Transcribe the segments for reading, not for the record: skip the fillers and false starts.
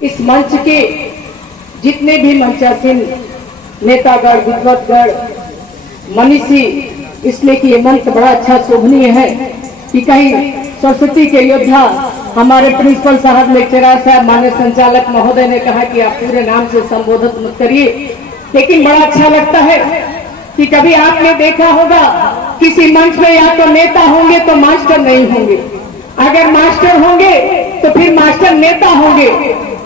इस मंच के जितने भी मंचासीन नेतागण, विद्वतगण, मनीषी, इसलिए कि ये मंच बड़ा अच्छा शोभनीय है कि कहीं सरस्वती के योद्धा हमारे प्रिंसिपल साहब, लेक्चरर साहब, माननीय संचालक महोदय ने कहा कि आप पूरे नाम से संबोधित मत करिए, लेकिन बड़ा अच्छा लगता है कि कभी आपने देखा होगा किसी मंच में या तो नेता होंगे तो मास्टर नहीं होंगे, अगर मास्टर होंगे तो फिर मास्टर नेता होंगे,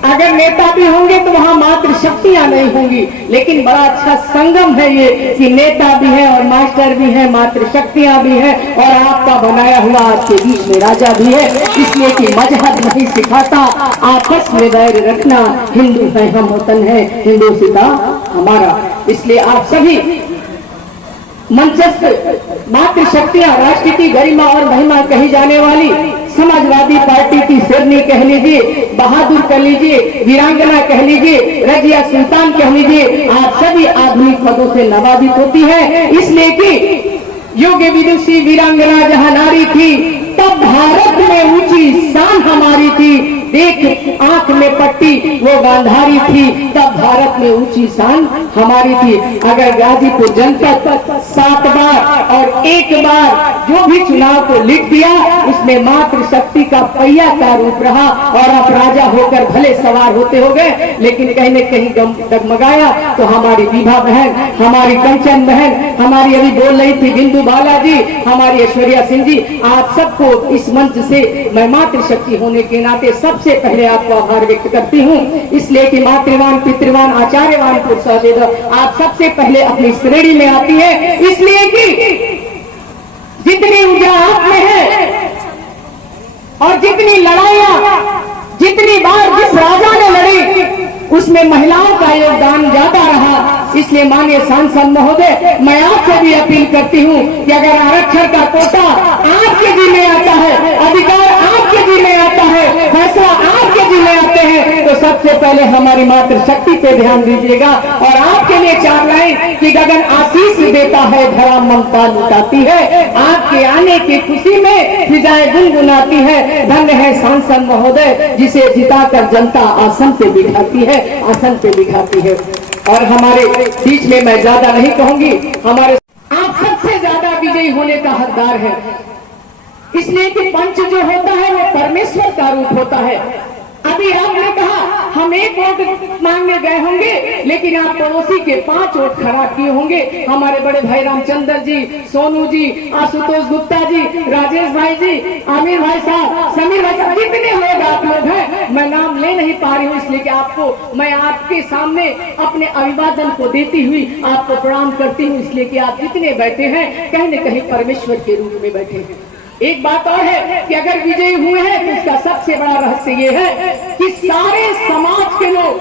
अगर नेता भी होंगे तो वहां मात्र शक्तियां नहीं होंगी। लेकिन बड़ा अच्छा संगम है ये कि नेता भी है और मास्टर भी है, मात्र शक्तियां भी है और आपका बनाया हुआ आपके बीच में राजा भी है। इसलिए कि मजहब नहीं सिखाता आपस में बैर रखना, हिंदू है हम वतन है हिंदुस्तां हमारा। इसलिए आप सभी मंचस्थ मात्र शक्तियां, राष्ट्र की गरिमा और महिमा कही जाने वाली समाजवादी पार्टी की शेरनी कह लीजिए, बहादुर कह लीजिए, वीरांगना कह लीजिए, रजिया सुल्तान कह लीजिए, आप सभी आधुनिक पदों से नवाजित होती है। इसलिए कि योग्य विदुषी वीरांगना जहां नारी थी तब भारत में ऊंची शान हमारी थी, देख आंख में पट्टी वो गांधारी थी तब भारत में ऊंची शान हमारी थी। अगर गाजीपुर जनपद 7 बार और 1 बार जो भी चुनाव को लिख दिया उसमें मात्र शक्ति का पहिया का रूप रहा और आप राजा होकर भले सवार होते हो गए, लेकिन कहीं न कहीं डगमगाया तो हमारी विभा बहन, हमारी कंचन बहन, हमारी अभी बोल रही थी बिंदु बालाजी, हमारी ऐश्वर्या सिंह जी, आप सबको इस मंच से मैं मात्र शक्ति होने के नाते सबसे पहले आपको आभार व्यक्त करती हूँ। इसलिए कि मातृवान, पितृवान, आचार्यवान पुरुषावेद आप सबसे पहले अपनी श्रेणी में आती है। इसलिए कि जितनी ऊर्जा आप में है और जितनी लड़ाइयां, जितनी बार जिस राजा ने लड़ी उसमें महिलाओं का योगदान ज्यादा रहा। इसलिए माननीय सांसद महोदय, मैं आपसे भी अपील करती हूं कि अगर आरक्षण का कोटा आपके जी में आता है, अधिकार आपके जी में आता है, फैसला आपके जी में आते हैं, तो सबसे पहले हमारी मातृ शक्ति पे ध्यान दीजिएगा। और आपके लिए 4 लाइन कि गगन आशीष देता है, धरा ममता लुटाती है, आपके आने की खुशी में फिजाएं गुनगुनाती है। धन्य है सांसद महोदय जिसे जिताकर जनता आसन पे बिठाती है, आसन पे बिठाती है। और हमारे बीच में मैं ज्यादा नहीं कहूंगी, हमारे आप सबसे ज्यादा विजयी होने का हकदार है। इसलिए कि पंच जो होता है वो परमेश्वर का रूप होता है। अभी आपने कहा हम 1 वोट मांगने गए होंगे, लेकिन आप पड़ोसी के 5 वोट खराब किए होंगे। हमारे बड़े भाई रामचंद्र जी, सोनू जी, आशुतोष गुप्ता जी, राजेश भाई जी, आमिर भाई साहब, समीर भाई साहब, जितने लोग आप लोग हैं मैं नाम ले नहीं पा रही हूँ, इसलिए कि आपको मैं आपके सामने अपने अभिवादन को देती हुई आपको प्रणाम करती हूँ। इसलिए कि आप जितने बैठे हैं कहीं न कहीं परमेश्वर के रूप में बैठे हैं। एक बात और है कि अगर विजयी हुए हैं तो इसका सबसे बड़ा रहस्य ये है कि सारे समाज के लोग,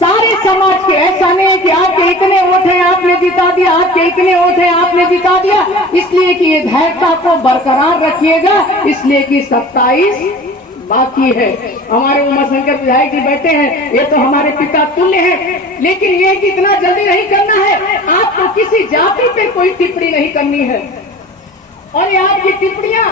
सारे समाज के, ऐसा नहीं है कि आपके इतने वोट हैं आपने जिता दिया, आपके इतने वोट हैं आपने जिता दिया। इसलिए कि ये धैर्यता को बरकरार रखिएगा, इसलिए कि 27 बाकी है। हमारे उमाशंकर विधायक जी बैठे हैं, ये तो हमारे पिता तुल्य हैं, लेकिन ये कि इतना जल्दी नहीं करना है। आपको किसी जाति पे कोई टिप्पणी नहीं करनी है और ये आपकी टिप्पणियां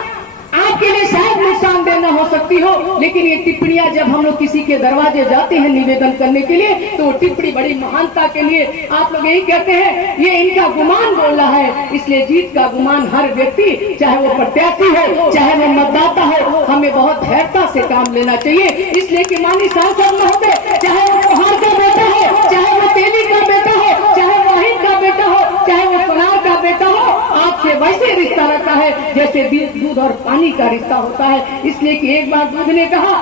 आपके लिए शायद नुकसानदेह न हो सकती हो, लेकिन ये टिप्पणियां जब हम लोग किसी के दरवाजे जाते हैं निवेदन करने के लिए तो वो टिप्पणी बड़ी महानता के लिए आप लोग यही कहते हैं ये इनका गुमान बोल रहा है। इसलिए जीत का गुमान हर व्यक्ति, चाहे वो प्रत्याशी हो चाहे वो मतदाता हो, हमें बहुत धैर्यता से काम लेना चाहिए। इसलिए कि माननीय सांसद महोदय, चाहे वो कुहार का बेटा हो, चाहे वो तेली का बेटा हो, चाहे वो वाहिद का बेटा हो, चाहे वो कुनार का बेटा हो, आपसे वैसे रिश्ता रखता है जैसे दूध और पानी का रिश्ता होता है। इसलिए कि एक बार दूध ने कहा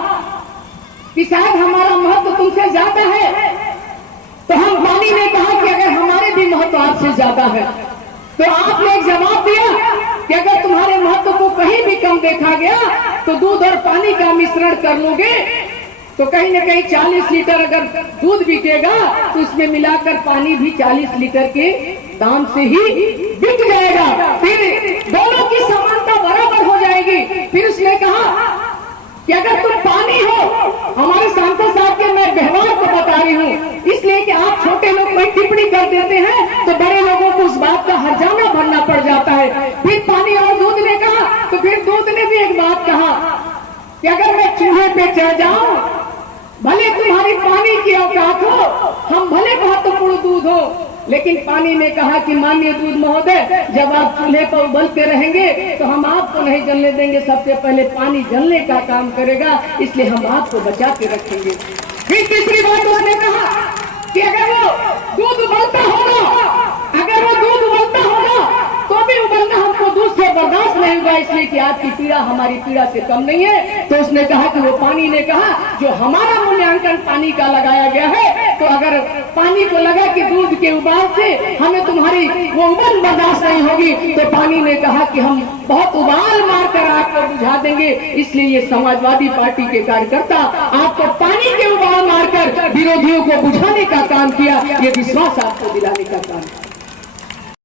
कि शायद हमारा महत्व तुमसे ज्यादा है, तो हम पानी ने कहा कि अगर हमारे भी महत्व आपसे ज्यादा है, तो आपने एक जवाब दिया कि अगर तुम्हारे महत्व को कहीं भी कम देखा गया तो दूध और पानी का मिश्रण कर लोगे तो कहीं न कहीं 40 लीटर अगर दूध बिकेगा तो उसमें मिलाकर पानी भी 40 लीटर के दाम से ही बिक जाएगा, फिर दोनों की समानता बराबर हो जाएगी। फिर उसने कहा कि अगर तुम पानी हो, हमारे सांसद साहब के मैं व्यवहार को बता रही हूँ, इसलिए कि आप छोटे लोग कोई टिप्पणी कर देते हैं तो बड़े लोगों को उस बात का हर्जाना भरना पड़ जाता है। फिर पानी और दूध ने कहा तो फिर दूध ने भी एक बात कहा कि अगर मैं चूल्हे पे चढ़ जाऊं औकात हो, हम भले महत्वपूर्ण दूध हो, लेकिन पानी ने कहा कि माननीय दूध महोदय, जब आप चूल्हे पर उबलते रहेंगे तो हम आपको नहीं जलने देंगे, सबसे पहले पानी जलने का काम करेगा, इसलिए हम आपको बचा के रखेंगे। फिर तीसरी बात उसने कहा कि अगर वो दूध उबलता होगा, अगर वो दूध उबलता होगा तो भी उबलना हमको दूध से बर्दाश्त नहीं होगा, इसलिए कि आपकी पीड़ा हमारी पीड़ा से कम नहीं है। तो उसने कहा कि वो पानी ने कहा जो हमारा मूल्यांकन पानी का लगाया गया है, तो अगर पानी को लगा कि दूध के उबाल से हमें तुम्हारी वो उबल बर्दाश्त नहीं होगी, तो पानी ने कहा कि हम बहुत उबाल मारकर आग को बुझा देंगे। इसलिए ये समाजवादी पार्टी के कार्यकर्ता आपको पानी के उबाल मारकर विरोधियों को बुझाने का काम किया, ये विश्वास आपको दिलाने का काम।